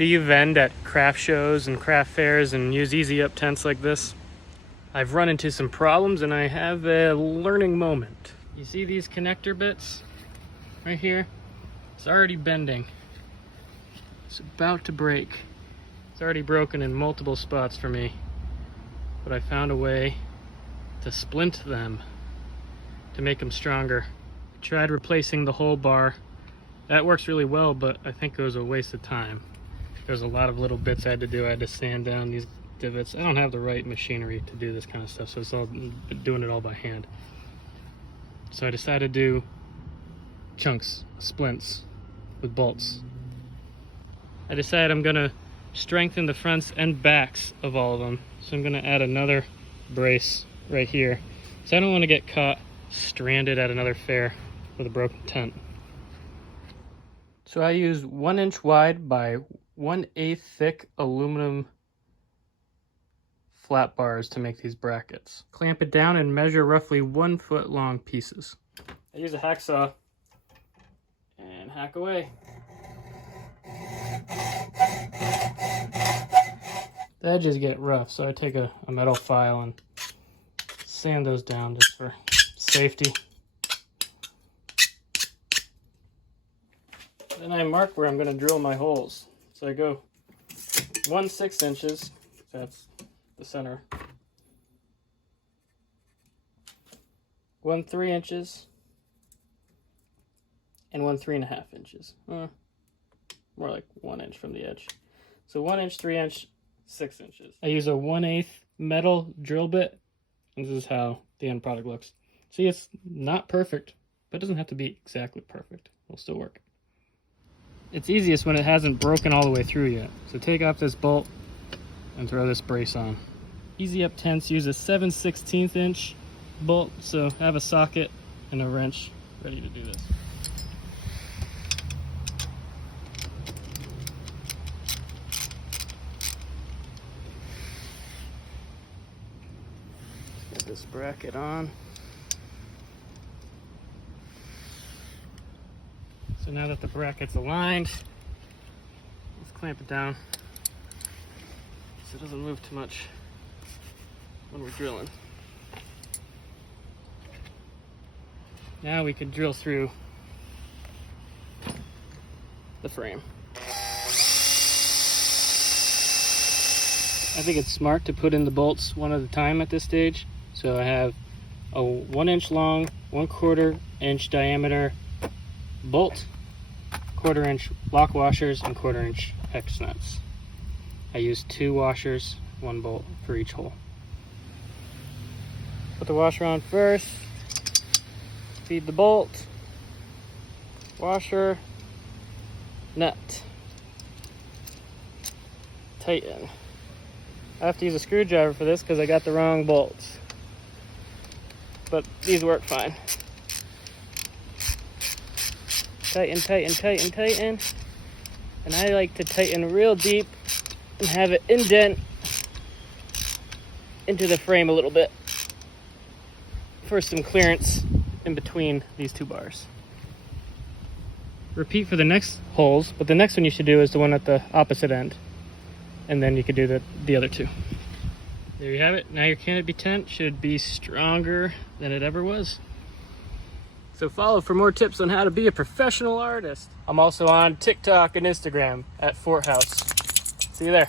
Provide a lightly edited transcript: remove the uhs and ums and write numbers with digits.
Do you vend at craft shows and craft fairs and use easy up tents like this? I've run into some problems and I have a learning moment. You see these connector bits right here? It's already bending. It's about to break. It's already broken in multiple spots for me. But I found a way to splint them to make them stronger. I tried replacing the whole bar. That works really well, but I think it was a waste of time. There's a lot of little bits I had to do. I had to sand down these divots. I don't have the right machinery to do this kind of stuff, so it's all doing it all by hand. So I decided to do chunks, splints with bolts. I decided I'm gonna strengthen the fronts and backs of all of them. So I'm gonna add another brace right here. So I don't want to get caught stranded at another fair with a broken tent. So I used 1 inch wide by 1/8 thick aluminum flat bars to make these brackets. Clamp it down and measure roughly 1 foot long pieces. I use a hacksaw and hack away. The edges get rough, so I take a metal file and sand those down just for safety. Then I mark where I'm going to drill my holes. So I go 1/6 inches, that's the center. 1/3 inches, and 1 3.5 inches. More like 1 inch from the edge. So 1 inch, 3 inch, 6 inches. I use a 1/8 metal drill bit, and this is how the end product looks. See, it's not perfect, but it doesn't have to be exactly perfect. It'll still work. It's easiest when it hasn't broken all the way through yet. So take off this bolt and throw this brace on. Easy Up tents use a 7/16 inch bolt, so have a socket and a wrench ready to do this. Get this bracket on. So now that the bracket's aligned, let's clamp it down so it doesn't move too much when we're drilling. Now we can drill through the frame. I think it's smart to put in the bolts one at a time at this stage. So I have a 1 inch long, 1/4 inch diameter bolt, 1/4 inch lock washers, and 1/4 inch hex nuts. I use 2 washers, 1 bolt for each hole. Put the washer on first, feed the bolt, washer, nut, tighten. I have to use a screwdriver for this because I got the wrong bolts, but these work fine. Tighten, tighten, tighten, tighten. And I like to tighten real deep and have it indent into the frame a little bit for some clearance in between these 2 bars. Repeat for the next holes, but the next one you should do is the one at the opposite end. And then you could do the other 2. There you have it. Now your canopy tent should be stronger than it ever was. So follow for more tips on how to be a professional artist. I'm also on TikTok and Instagram at Fort House. See you there.